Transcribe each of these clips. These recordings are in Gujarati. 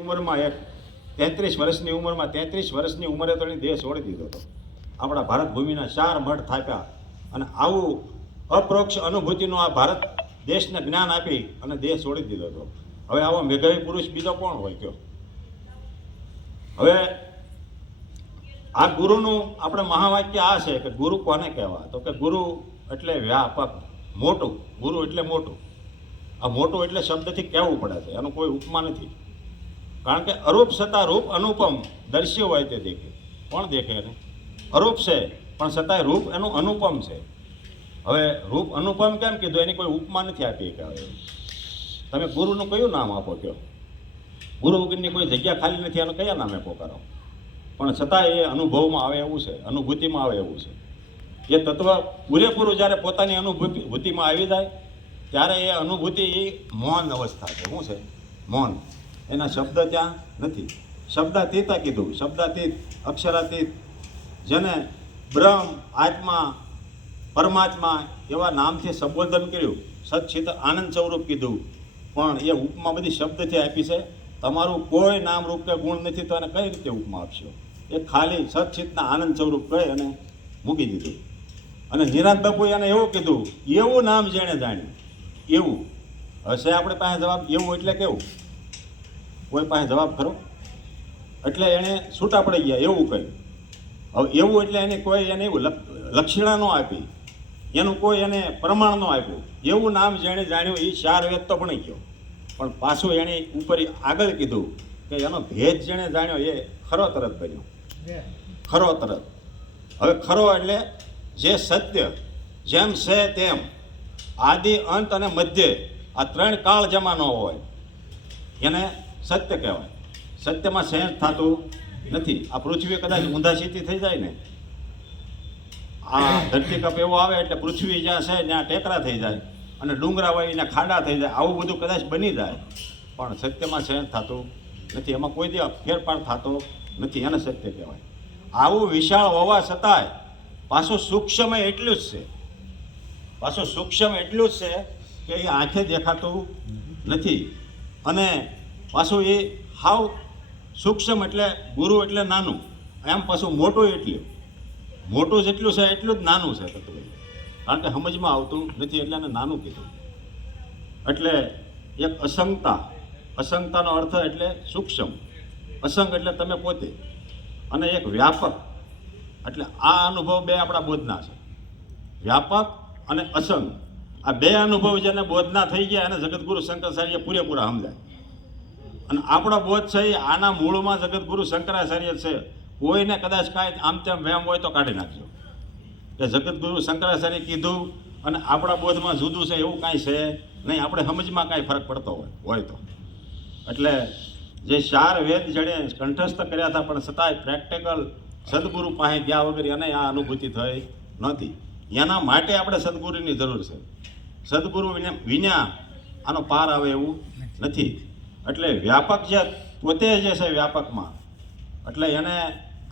ઉંમરમાં એક 33 વર્ષની ઉંમરમાં 33 વર્ષની ઉંમરે તો દેહ છોડી દીધો હતો. આપણા ભારત ભૂમિના 4 મઠ થાપ્યા અને આવું અપરોક્ષ અનુભૂતિનું આ ભારત દેશને જ્ઞાન આપી અને દેહ છોડી દીધો હતો. હવે આવો મેઘાવી પુરુષ બીજો કોણ હોય કયો? હવે આ ગુરુનું આપણે મહાવાક્ય આ છે કે ગુરુ કોને કહેવા? તો કે ગુરુ એટલે વ્યાપક, મોટું. ગુરુ એટલે મોટું. આ મોટું એટલે શબ્દથી કહેવું પડે છે, એનું કોઈ ઉપમા નથી. કારણ કે અરૂપ છતાં રૂપ અનુપમ દર્શ્ય હોય તે દેખે. કોણ દેખે એને? અરૂપ છે પણ છતાંય રૂપ એનું અનુપમ છે. હવે રૂપ અનુપમ કેમ કીધું? એની કોઈ ઉપમા નથી આપી કે તમે ગુરુનું કયું નામ આપો કયો? ગુરુ વગરની કોઈ જગ્યા ખાલી નથી, એનું કયા નામે પોકારો? પણ છતાં એ અનુભવમાં આવે એવું છે, અનુભૂતિમાં આવે એવું છે. એ તત્વ પૂરેપૂરું જ્યારે પોતાની અનુભૂતિમાં આવી જાય ત્યારે એ અનુભૂતિ એ મૌન અવસ્થા છે. શું છે? મૌન. એના શબ્દ ત્યાં નથી. શબ્દાતીત કીધું, શબ્દાતીત, અક્ષરાતીત, જેને બ્રહ્મ, આત્મા, પરમાત્મા એવા નામથી સંબોધન કર્યું, સચ્ચિત આનંદ સ્વરૂપ કીધું. પણ એ ઉપમા બધી શબ્દથી આપી છે. તમારું કોઈ નામ રૂપ કે ગુણ નથી તો એને કઈ રીતે ઉપમા આપશો? એ ખાલી સચ્ચિતના આનંદ સ્વરૂપ કહી અને મૂકી દીધું. અને નિરાંત બાપુએ એને એવું કીધું, એવું નામ જેણે જાણ્યું એવું. હશે આપણે પાસે જવાબ? એવું એટલે કેવું? કોઈ પાસે જવાબ ખરો? એટલે એણે છૂટા પડી ગયા એવું કહ્યું. હવે એવું એટલે એને કોઈ એને એવું લક્ષણા ન આપી, એનું કોઈ એને પ્રમાણ ન આપ્યું. એવું નામ જેણે જાણ્યું એ 4 વેદ તો ભણી ગયો, પણ પાછું એણે ઉપર આગળ કીધું કે એનો ભેદ જેણે જાણ્યો એ ખરો તરત બન્યો. ખરો તરત. હવે ખરો એટલે જે સત્ય, જેમ છે તેમ, આદિ, અંત અને મધ્ય, આ 3 કાળ જેમાં ન હોય એને સત્ય કહેવાય. સત્યમાં સેન્સ થતું નથી. આ પૃથ્વી કદાચ ઊંધા સીધી થઈ જાય ને, આ ધરતીકપ એવો આવે એટલે પૃથ્વી જ્યાં છે ત્યાં ટેકરા થઈ જાય અને ડુંગરા હોય એને ખાડા થઈ જાય. આવું બધું કદાચ બની જાય, પણ સત્યમાં સેન્સ થતું નથી. એમાં કોઈ દી ફેરફાર થતો નથી. એને સત્ય કહેવાય. આવું વિશાળ હોવા છતાંય પાછું સૂક્ષ્મ એટલું જ છે. પાછું સૂક્ષ્મ એટલું જ છે કે એ આંખે દેખાતું નથી. અને પાછું એ હાવ સૂક્ષ્મ એટલે ગુરુ એટલે નાનું, એમ પાછું મોટું એટલું. મોટું જેટલું છે એટલું જ નાનું છે તત્વ. કારણ કે સમજમાં આવતું નથી એટલે એને નાનું કીધું. એટલે એક અસંગતા, અસંગતાનો અર્થ એટલે સૂક્ષ્મ, અસંગ એટલે તમે પોતે, અને એક વ્યાપક. એટલે આ અનુભવ 2 આપણા બોધના છે, વ્યાપક અને અસંગ. આ 2 અનુભવ જેને બોધના થઈ ગયા એને જગતગુરુ શંકરાચાર્ય પૂરેપૂરા સમજાય. અને આપણો બોધ છે એ આના મૂળમાં જગતગુરુ શંકરાચાર્ય છે. કોઈને કદાચ કાંઈ આમ તેમ વહેમ હોય તો કાઢી નાખજો કે જગતગુરુ શંકરાચાર્ય કીધું અને આપણા બોધમાં જુદું છે એવું કાંઈ છે નહીં. આપણે સમજમાં કાંઈ ફરક પડતો હોય તો. એટલે જે 4 વેદ જેણે કંઠસ્થ કર્યા હતા પણ છતાંય પ્રેક્ટિકલ સદગુરુ પાસે ગયા વગર એને આ અનુભૂતિ થઈ નહોતી. એના માટે આપણે સદગુરુની જરૂર છે. સદગુરુ વિના આનો પાર આવે એવું નથી. એટલે વ્યાપક જે પોતે જે છે વ્યાપકમાં, એટલે એને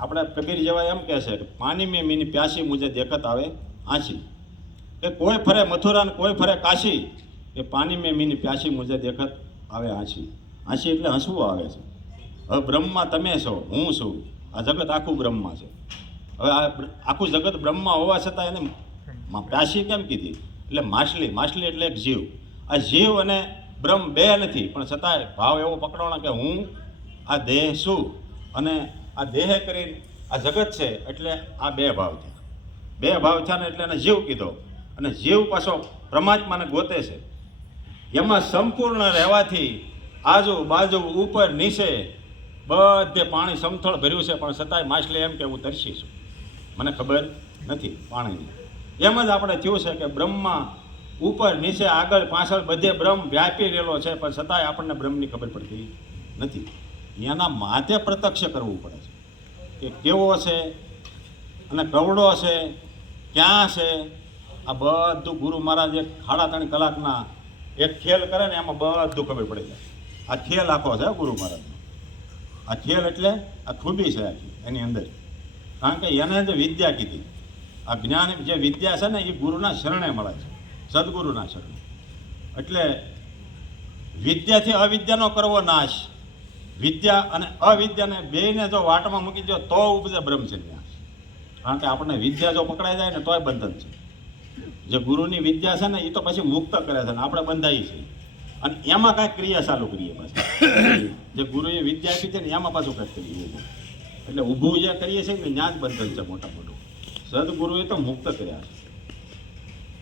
આપણે કબીર જેવા એમ કહે છે કે પાણી મેં મીની પ્યાસી મુજે દેખત આવે આંસી. કે કોઈ ફરે મથુરા ને કોઈ ફરે કાશી, કે પાણી મેં મીની પ્યાસી મુજે દેખત આવે આંસી. આંસી એટલે હસવું આવે છે. હવે બ્રહ્મમાં તમે છો, હું છું, આ જગત આખું બ્રહ્મમાં છે. હવે આ આખું જગત બ્રહ્મમાં હોવા છતાં એને પ્યાસી કેમ કીધી? એટલે માછલી. માછલી એટલે એક જીવ. આ જીવ અને બ્રહ્મ 2 નથી, પણ છતાંય ભાવ એવો પકડવાનો કે હું આ દેહ છું અને આ દેહ કરીને આ જગત છે. એટલે આ 2 ભાવ થયા. 2 ભાવ થયા ને એટલે એને જીવ કીધો. અને જીવ પાછો પરમાત્માને ગોતે છે. એમાં સંપૂર્ણ રહેવાથી આજુબાજુ ઉપર નીચે બધે પાણી સમથળ ભર્યું છે, પણ છતાંય માછલી એમ કે હું તરસી છું, મને ખબર નથી પાણીની. એમ જ આપણે થયું છે કે બ્રહ્મમાં ઉપર નીચે આગળ પાછળ બધે બ્રહ્મ વ્યાપી રહેલો છે, પણ છતાંય આપણને બ્રહ્મની ખબર પડતી નથી. એના માથે પ્રત્યક્ષ કરવું પડે છે કે કેવો છે અને કવડો છે, ક્યાં છે. આ બધું ગુરુ મહારાજ 3.5 કલાકના એક ખેલ કરે ને એમાં બધું ખબર પડી જાય. આ ખેલ આખો છે ગુરુ મહારાજનો. આ ખેલ એટલે આ ખૂબી છે આખી એની અંદર. કારણ કે એને જે વિદ્યા કીધી, આ જ્ઞાન જે વિદ્યા છે ને એ ગુરુના શરણે મળે છે, સદગુરુના શરણે. એટલે વિદ્યાથી અવિદ્યાનો કરવો નાશ, વિદ્યા અને અવિદ્યાને બેયને જો વાટમાં મૂકી દો તો ઉપજે બ્રહ્મ સંન્યાસ. કારણ કે આપણને વિદ્યા જો પકડાઈ જાય ને તોય બંધન છે. જે ગુરુની વિદ્યા છે ને એ તો પછી મુક્ત કરે છે ને આપણે બંધાઈ છીએ અને એમાં કાંઈક ક્રિયા ચાલુ કરીએ પાછી. જે ગુરુએ વિદ્યા આપી છે ને એમાં પાછું કંઈક કરીએ એટલે ઊભું જે કરીએ છીએ ને ત્યાં જ બંધન છે મોટા મોટું. સદગુરુએ તો મુક્ત કર્યા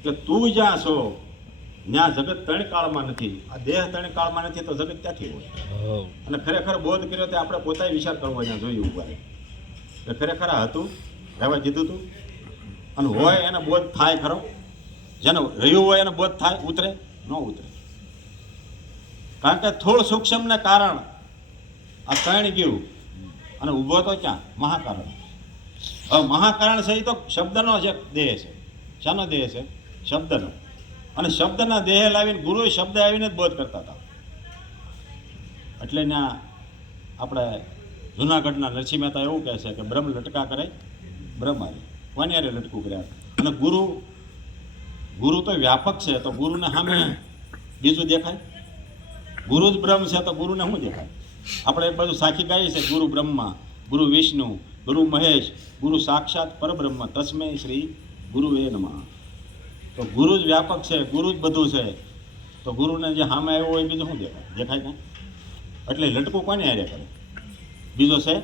છે કે તું જ્યાં છો ત્યાં જગત ત્રણ કાળમાં નથી. આ દેહ ત્રણ કાળમાં નથી તો જગત ક્યાંથી હોય? અને ખરેખર બોધ કર્યો તે આપણે પોતાએ વિચાર કરવો ત્યાં જોયું ઉભા એટલે ખરેખર આ હતું રહેવા દીધું હતું અને હોય એને બોધ થાય ખરો. જેને રહ્યું હોય એને બોધ થાય, ઉતરે ન ઉતરે. કારણ કે થોડ સૂક્ષ્મને કારણ આ ત્રણ ગયું અને ઊભો તો ક્યાં? મહાકારણ. હવે મહાકારણ છે એ તો શબ્દનો જે દેહ છે. શાનો દેહ છે? શબ્દનો. અને શબ્દના દેહ લાવીને ગુરુએ શબ્દ આવીને જ બોધ કરતા હતા. એટલે ત્યાં આપણે જુનાગઢના નરસિંહ મહેતા એવું કહે છે કે બ્રહ્મ લટકા કરે બ્રહ્મારી કોન્યારે લટકું કર્યા. અને ગુરુ તો વ્યાપક છે તો ગુરુને સામે બીજું દેખાય? ગુરુ જ બ્રહ્મ છે તો ગુરુને શું દેખાય? આપણે એક બાજુ સાખી ગાઈએ છે ગુરુ બ્રહ્મા, ગુરુ વિષ્ણુ, ગુરુ મહેશ, ગુરુ સાક્ષાત પરબ્રહ્મ તસ્મૈ શ્રી ગુરુવે નમઃ. તો ગુરુ જ વ્યાપક છે, ગુરુ જ બધું છે. તો ગુરુને જે સામે આવ્યો હોય બીજું શું દેખાય? દેખાય કાંઈ? એટલે લટકું કોને હારે કરે? બીજો છે?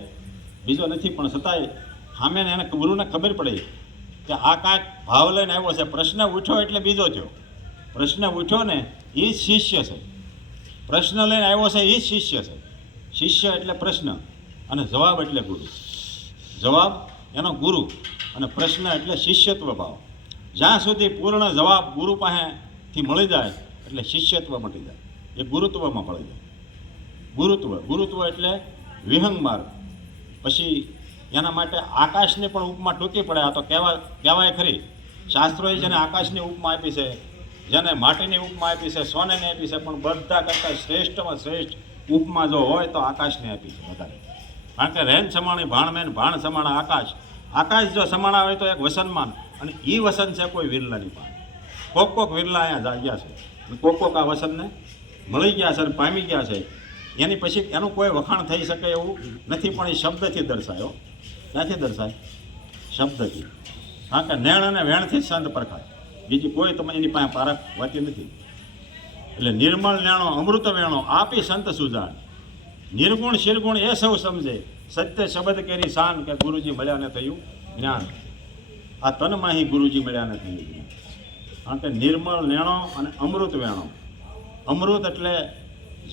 બીજો નથી, પણ છતાંય સામે એને ગુરુને ખબર પડે કે આ કાંઈક ભાવ લઈને આવ્યો છે. પ્રશ્ન ઉઠ્યો એટલે બીજો થયો. પ્રશ્ન ઉઠ્યો ને એ જ શિષ્ય છે. પ્રશ્ન લઈને આવ્યો છે એ જ શિષ્ય છે. શિષ્ય એટલે પ્રશ્ન અને જવાબ એટલે ગુરુ. જવાબ એનો ગુરુ અને પ્રશ્ન એટલે શિષ્યત્વ ભાવ. જ્યાં સુધી પૂર્ણ જવાબ ગુરુ પાસેથી મળી જાય એટલે શિષ્યત્વ મટી જાય, એ ગુરુત્વમાં પડી જાય. ગુરુત્વ એટલે વિહંગ માર્ગ. પછી એના માટે આકાશને પણ ઉપમા ટૂંકી પડે. આ તો કહેવાય ખરી. શાસ્ત્રોએ જેને આકાશની ઉપમા આપી છે, જેને માટીની ઉપમા આપી છે, સોનેની આપી છે, પણ બધા કરતાં શ્રેષ્ઠમાં શ્રેષ્ઠ ઉપમા જો હોય તો આકાશને આપી છે વધારે. કારણ કે રેન સમાણી ભાણમેન, ભાણ સમાણા આકાશ. આકાશ જો સમાણા હોય તો એક વસનમાન, અને એ વસન છે કોઈ વિરલાની પાસે. કોક વિરલા અહીંયા ગયા છે, કોક આ વસનને મળી ગયા છે અને પામી ગયા છે. એની પછી એનું કોઈ વખાણ થઈ શકે એવું નથી, પણ એ શબ્દથી દર્શાયો. ક્યાંથી દર્શાય? શબ્દથી. કારણ કે નેણ અને વેણથી જ સંત પરખાય, બીજી કોઈ તમે એની પાસે પારખ વાતી નથી. એટલે નિર્મળ નેણો અમૃત વેણો આપી સંત સુજાણ. નિર્ગુણ શિરગુણ એ સૌ સમજે, સત્ય શબ્દ કેરી શાન. કે ગુરુજી મળ્યાને થયું જ્ઞાન. આ તનમાંહી ગુરુજી મળ્યાને થયું જ્ઞાન. કારણ કે નિર્મળ નેણો અને અમૃત વેણો. અમૃત એટલે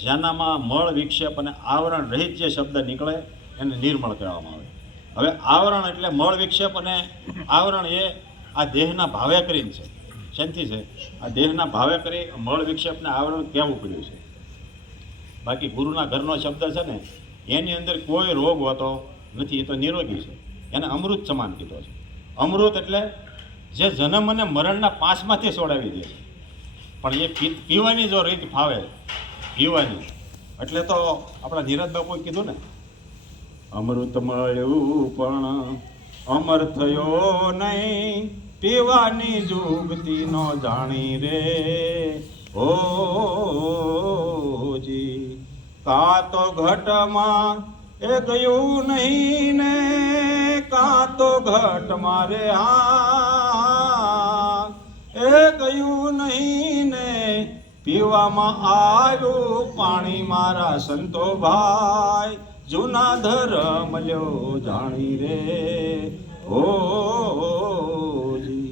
જેનામાં મળ વિક્ષેપ અને આવરણ રહિત જે શબ્દ નીકળે એને નિર્મળ કહેવામાં આવે. હવે આવરણ એટલે મળ વિક્ષેપ અને આવરણ એ આ દેહના ભાવે કરીને છે. શેનથી છે? આ દેહના ભાવે કરી મળ વિક્ષેપને આવરણ કહેવું પડ્યું છે. બાકી ગુરુના ઘરનો શબ્દ છે ને એની અંદર કોઈ રોગ હોતો નથી, એ તો નિરોગી છે. એને અમૃત સમાન કીધો છે. અમૃત એટલે જે જન્મ અને મરણના પાસમાંથી છોડાવી દે છે. પણ એ પીવાની જો રીત ફાવે, પીવાની એટલે તો આપણા ધીરજ બાપુએ કીધું ને, અમૃત મળ્યું પણ અમર થયો નહીં, પીવાની જુગતી નો જાણી રે ઓજી. કાં તો ઘટમાં એ ગયું નહીં ને કાં તો ઘટમાં રે હા એ ગયું નહીં ને પીવામાં આવ્યું પાણી મારા સંતો ભાઈ જૂના ધર્મ લ્યો જાણી રે ઓજી.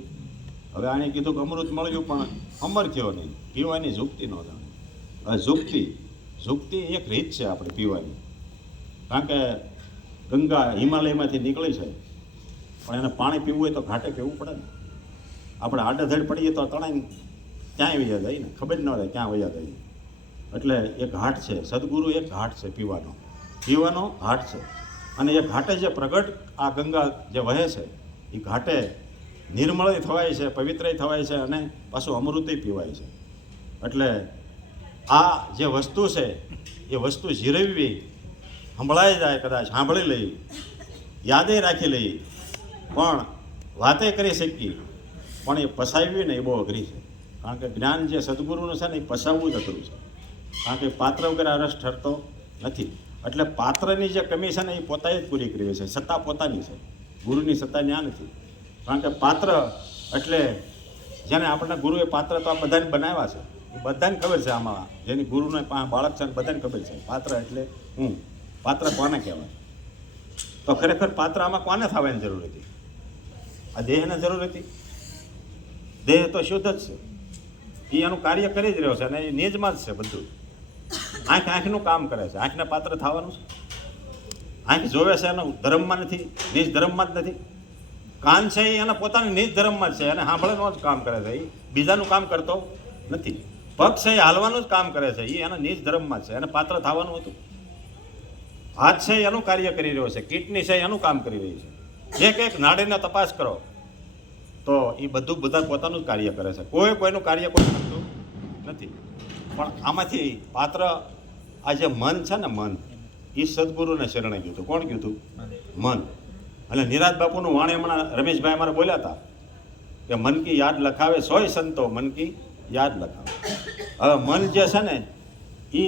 હવે આણે કીધું કે અમૃત મળ્યું પણ અમર થયો નહીં, પીવાની ઝુકતી ન જાણે. હવે ઝુકતી એક રીત છે આપણે પીવાની. કારણ કે ગંગા હિમાલયમાંથી નીકળી છે, પણ એને પાણી પીવું હોય તો ઘાટે પીવું પડે ને. આપણે આડેધડ પડીએ તો તણાઈ ક્યાંય વયા જાય ને, ખબર ન રહે ક્યાં વયા જાય. એટલે એ ઘાટ છે, સદગુરુ એક ઘાટ છે પીવાનો ઘાટ છે. અને એ ઘાટે જે પ્રગટ આ ગંગા જે વહે છે એ ઘાટે નિર્મળય થવાય છે, પવિત્રય થવાય છે અને પાછું અમૃતય પીવાય છે. એટલે આ જે વસ્તુ છે એ વસ્તુ જીરવવી, સંભળાઈ જાય, કદાચ સાંભળી લઈ, યાદે રાખી લઈ, પણ વાતે કરી શકીએ, પણ એ પસાવવી ને એ બહુ અઘરી છે. કારણ કે જ્ઞાન જે સદગુરુનું છે ને એ પસાવવું જ અઘરું છે. કારણ કે પાત્ર વગર આ રસ ઠરતો નથી. એટલે પાત્રની જે કમી છે ને એ પોતાએ જ પૂરી કરવી છે. સત્તા પોતાની છે, ગુરુની સત્તા ન્યા નથી. કારણ કે પાત્ર એટલે જેને આપણને ગુરુએ પાત્ર તો આ બધાને બનાવ્યા છે, એ બધાને ખબર છે. આમાં જેની ગુરુને બાળક છે ને બધાને ખબર છે પાત્ર એટલે હું, પાત્ર કોને કહેવાય. તો ખરેખર પાત્ર આમાં કોને થવાની જરૂર હતી? આ દેહને જરૂર હતી? દેહ તો શુદ્ધ જ છે, એ એનું કાર્ય કરી જ રહ્યો છે અને એ નિજમાં જ છે બધું. આંખ આંખનું કામ કરે છે, આંખને પાત્ર થવાનું છે. આંખ જોવે છે એનો ધર્મમાં નથી, નિજ ધર્મમાં જ નથી. કાન છે એ એના પોતાના નિજ ધર્મમાં જ છે, અને સાંભળવાનું જ કામ કરે છે, એ બીજાનું કામ કરતો નથી. પગ છે એ હાલવાનું જ કામ કરે છે, એ એના નિજ ધર્મમાં જ છે, એને પાત્ર થવાનું હતું. હાથ છે એનું કાર્ય કરી રહ્યો છે, કિડની છે એનું કામ કરી રહી છે. એક એક નાડીને તપાસ કરો તો એ બધું બધા પોતાનું જ કાર્ય કરે છે, કોઈનું કાર્ય કોઈ કરતું નથી. પણ આમાંથી પાત્ર આ જે મન છે ને, મન એ સદગુરુને શરણે ગયું હતું. કોણ ગયું હતું? મન. અને નિરાજ બાપુનું વાણી હમણાં રમેશભાઈ અમારે બોલ્યા હતા કે મન કી યાદ લખાવે સોય સંતો, મન કી યાદ લખાવે. હવે મન જે છે ને એ